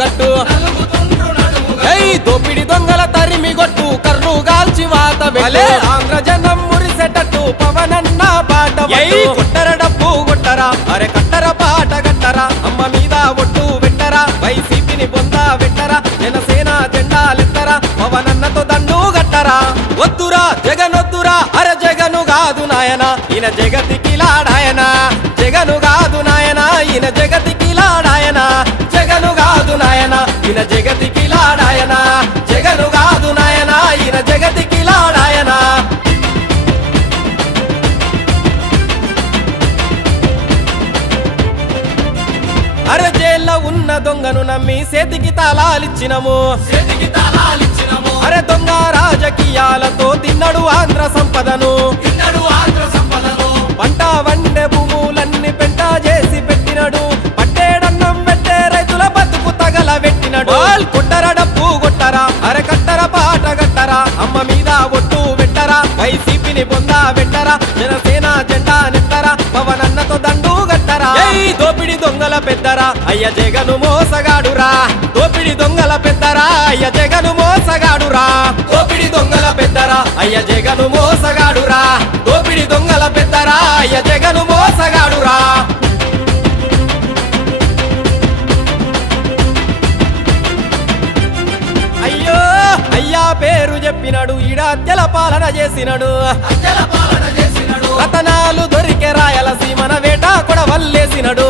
గట్టు దోపిడి దొంగల తరిమి గొట్టు కర్రు గాల్చి వాత వెలే ఆంధ్ర జనం మురిసేటట్టు పవనన్న పాట కొట్టర డబ్బు కొట్టరా అరే కట్టర పాట కట్టరా అమ్మ మీద ఒట్టు వెట్టరా వైసీపీని బొందా వెట్టరా జనసేన జెండాలెత్తరా పవనన్నతో దండు గట్టరా వద్దురా జగనొద్దురా అరే జగను కాదు నాయన ఈయన జగతికి లాడాయన జగను కాదు నాయన ఈయన జగతికి లాడాయన జగను కాదు నాయన ఈయన జగతికి లాడాయన జగను కాదు నాయన ఈయన జగతికి లాడాయన అరే జైల్లో ఉన్న దొంగను నమ్మి చేతికి తాళాలిచ్చినము అరే దొంగ రాజకీయాలతో తిన్నడు ఆంధ్ర సంపదను పంట వండే భూములన్నీ పెంట చేసి పెట్టినడు పట్టేడన్నం పెట్టే రైతుల బతుకు తగల పెట్టినడు కొట్టర డబ్బు కొట్టరా అరే కట్టర పాట కట్టరా అమ్మ మీద ఒట్టు పెట్టరా వైసీపీని బొందా పెట్టరా జనసేన జెండా నెత్తరా పవనన్నతో దండు గట్టరా దోపిడి దొంగల పెద్దరా అయ్య జగను మోసగాడురా దోపిడి దొంగల పెద్దరా అయ్య జగను మోసగాడురా దోపిడి దొంగల పెద్దరా అయ్య జగను మోసగాడురా దోపిడి దొంగల పెద్దరా అయ్య జగను మోసగాడురా అయ్యో అయ్యా పేరు చెప్పినడు ఈడాత్యల పాలన చేసినడు రతనాలు దొరికే రాయలసీమన వేట కూడా వల్లేసినడు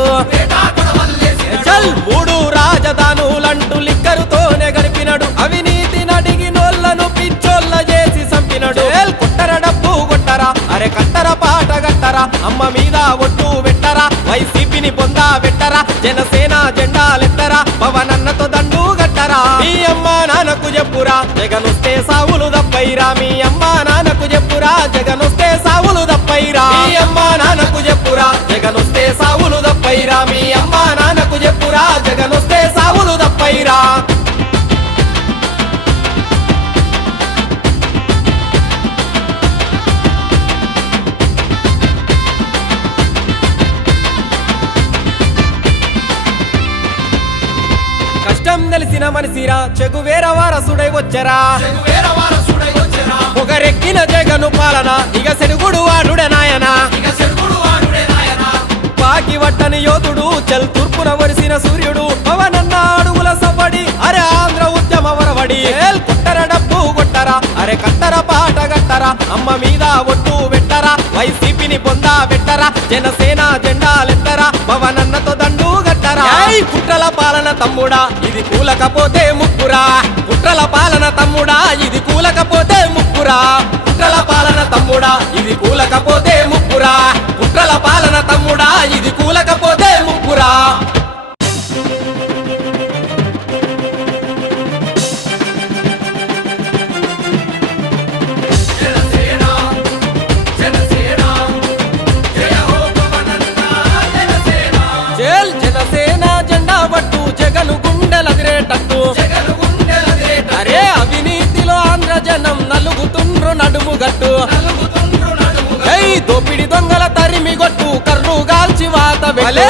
చల్ మూడు రాజధానులంటూ లిక్కరుతోనే గడిపినడు అవినీతి నడిగినోళ్లను పిచ్చోళ్ళ చేసి చంపినడు కొట్టర డబ్బు కొట్టరా అరే కట్టర పాట కట్టరా అమ్మ మీద ఒట్టు పెట్టరా వైసీపీని పొందా పెట్టరా జనసేన జెండాలెత్తరా పవనన్నతో దండు గట్టరా మీ అమ్మ నాన్నకు చెప్పురా జగనొస్తే సావులు దప్పైరా మీ అమ్మ నాన్నకు చెప్పురా జగనొస్తే సావులు దప్పైరా మీ అమ్మ నాన్నకు చెప్పురా జగనొస్తే సావులు దప్పైరా మీ అమ్మ నాన్నకు చెప్పురా జగనొస్తే సావులు దప్పైరా కష్టం తెలిసిన మనిషిరా చెగువేర వారసుడై వచ్చరా పొగరెక్కిన జగను పాలన ఇక సెరుగుడు వాడుడే నాయన పాకి వట్టని యోధుడు చల్ తూర్పున వరిసిన సూర్యుడు పవనన్న అడుగుల సవ్వడి అరే ఆంధ్ర ఉద్యమ వరవడి కొట్టర డబ్బు కొట్టరా అరే కట్టర పాట కట్టరా అమ్మ మీద ఒట్టు పెట్టరా వైసీపీని పొందా పెట్టరా జనసేన జెండాలెత్తరా పవనన్నతో దండు గట్టరా కుట్రల పాలన తమ్ముడా ఇది కూలకపోతే ముక్కురా కుట్రల పాలన తమ్ముడా ఇది కూలకపోతే ముక్కురా కుట్రల పాలన తమ్ముడా ఇది కూలకపోతే ముక్కురా కుట్రల పాలన తమ్ముడా ఇది కూలకపోతే ముక్కురా జనసేన జెండా పట్టు జగను గుండెలదిరేటట్టు అరే అవినీతిలో ఆంధ్ర జనం నలుగుతుండ్రు నడుము గట్టు దోపిడి దొంగల తరిమి గొట్టు కర్రు గాల్చి వాత వెలే